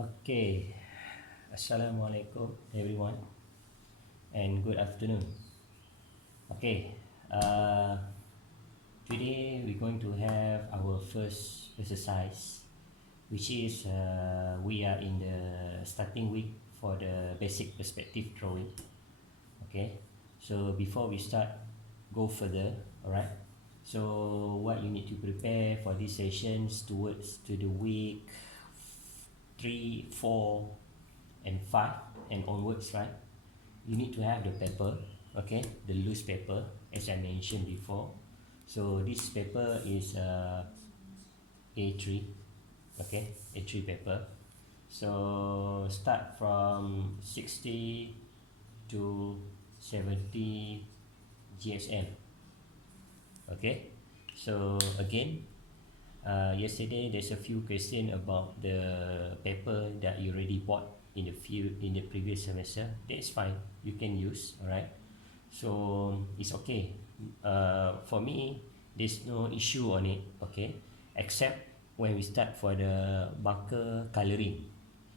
Okay, Assalamualaikum everyone and good afternoon. Okay, uh, today we're going to have our first exercise, which is we are in the starting week for the basic perspective drawing. Okay, so before we start, go further, alright? So what you need to prepare for these sessions towards to the week 3, 4, and 5 and onwards, right? You need to have the paper, okay, the loose paper, as I mentioned before. So this paper is A3, okay, A3 paper. So start from 60 to 70 GSM. Okay, so again, yesterday there's a few questions about the paper that you already bought in the previous semester. That's fine, you can use, all right? So it's okay. For me, there's no issue on it, okay, except when we start for the marker coloring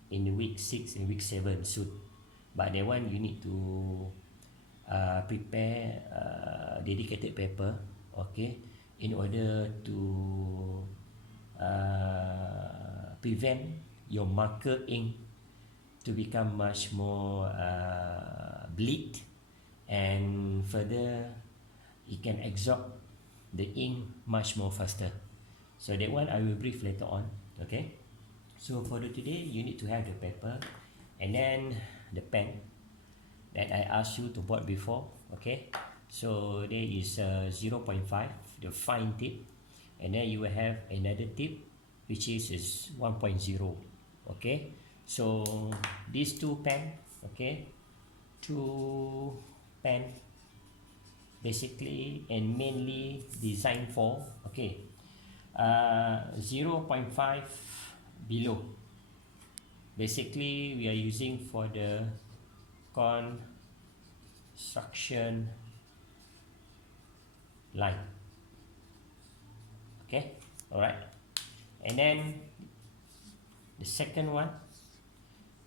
in the week 6 and week 7 soon. But that one you need to prepare dedicated paper, okay, in order to prevent your marker ink to become much more bleed, and further it can absorb the ink much more faster. So that one I will brief later on, okay? So for the today, you need to have the paper and then the pen that I asked you to bought before, okay? So there is 0.5, the fine tip, and then you will have another tip which is 1.0, okay? So these two pen, okay, two pen basically and mainly designed for, okay, 0.5 below. Basically we are using for the construction line, okay, all right. And then the second one,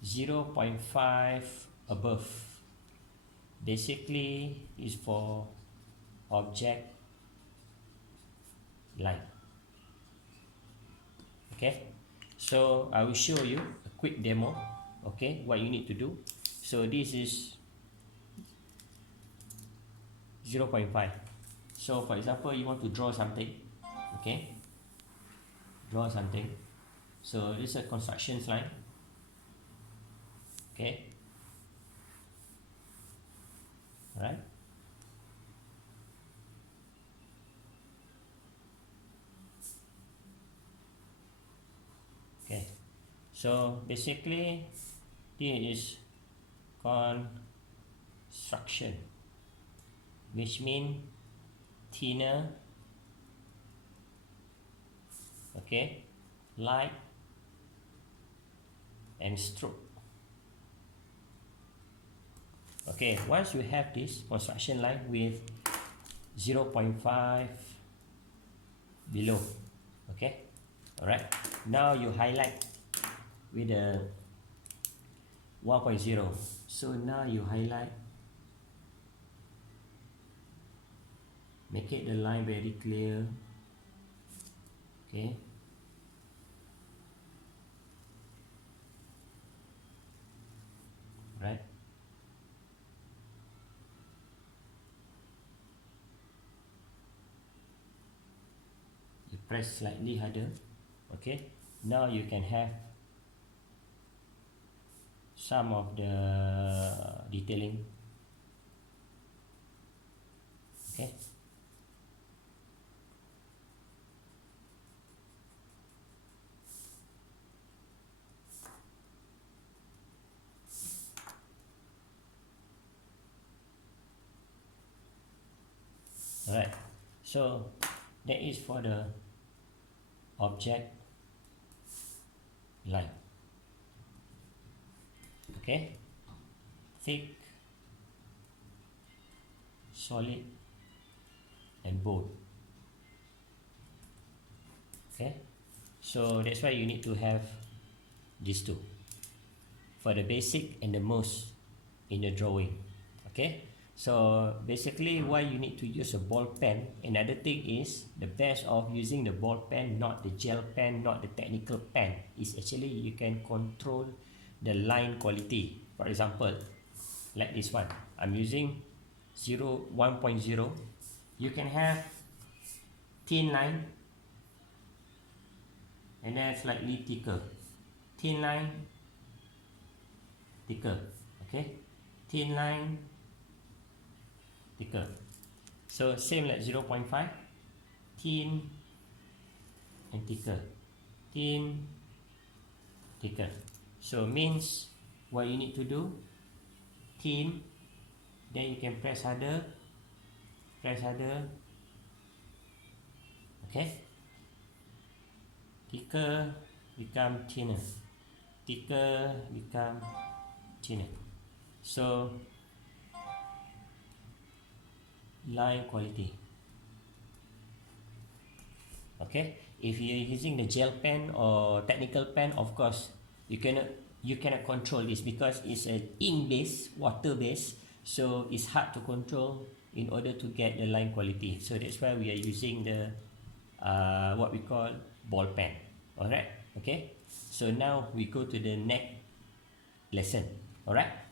0.5 above, basically is for object line, okay. So I will show you a quick demo, okay, what you need to do. So this is 0.5. So for example, you want to draw something, okay, draw something. So this is a construction line, okay, right. Okay, so basically this is construction, which means thinner, okay, light and stroke. Okay, once you have this construction line with 0.5 below, okay, all right, now you highlight with the 1.0. So now you highlight, make it the line very clear, okay. Right, you press slightly harder, okay. Now you can have some of the detailing, okay. Alright, so that is for the object line, okay, thick, solid and bold, okay. So that's why you need to have these two, for the basic and the most in the drawing. Okay, so basically why you need to use a ball pen. Another thing is the best of using the ball pen, not the gel pen, not the technical pen, is actually you can control the line quality. For example, like this one, I'm using 1.0. You can have thin line and then slightly thicker, thin line, thicker, okay, thin line, thicker. So same like 0.5, thin and thicker, thin, thicker. So means what you need to do, thin, then you can press harder, okay, thicker become thinner, thicker become thinner. So line quality, okay. If you're using the gel pen or technical pen, of course you cannot control this because it's an ink base, water base, so it's hard to control in order to get the line quality. So that's why we are using the what we call ball pen. All right, okay. So now we go to the next lesson. All right.